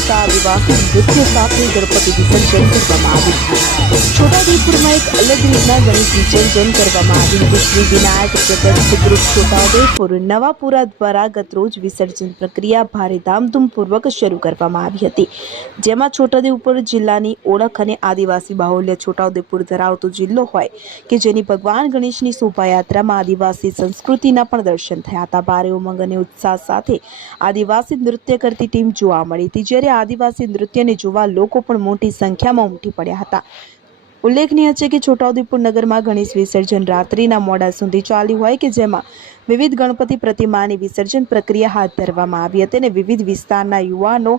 આવતા આદિવાસી નૃત્ય સાથે ગણપતિ વિસર્જન કરવામાં આવ્યું. છોટાઉદેપુરમાં એક અલગ રીતના ગણેશ વિસર્જન કરવામાં આવ્યું હતું. શ્રી વિનાયક બ્રદર્સ ગ્રુપ છોટાઉદેપુર નવાપુરા દ્વારા ગતરોજ વિસર્જન પ્રક્રિયા ભારે ધામધૂમપૂર્વક શરૂ કરવામાં આવી હતી, જેમાં છોટાઉદેપુર જિલ્લાની ઓળખ અને આદિવાસી બાહુલ્ય છોટાઉદેપુર ધરાવતો જિલ્લો હોય કે જેની ભગવાન ગણેશની શોભાયાત્રામાં આદિવાસી સંસ્કૃતિના પણ દર્શન થયા હતા. ભારે ઉમંગ અને ઉત્સાહ સાથે આદિવાસી નૃત્ય કરતી ટીમ જોવા મળી હતી, જ્યારે આદિવાસી નૃત્યને જોવા લોકો પણ મોટી સંખ્યામાં ઉમટી પડ્યા હતા. ઉલ્લેખનીય છે કે છોટાઉદેપુર નગરમાં ગણેશ વિસર્જન રાત્રિના મોડા સુધી ચાલ્યું હોય કે જેમાં વિવિધ ગણપતિ પ્રતિમાની વિસર્જન પ્રક્રિયા હાથ ધરવામાં આવી હતી અને વિવિધ વિસ્તારના યુવાનો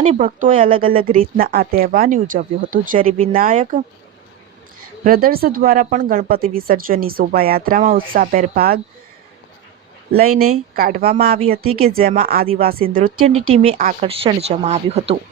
અને ભક્તોએ અલગ અલગ રીતના આ તહેવારને ઉજવ્યો હતો. જ્યારે વિનાયક બ્રદર્સ દ્વારા પણ ગણપતિ વિસર્જનની શોભાયાત્રામાં ઉત્સાહભેર ભાગ લઈને કાઢવામાં આવી હતી કે જેમાં આદિવાસી નૃત્યની ટીમે આકર્ષણ જમાવ્યું હતું.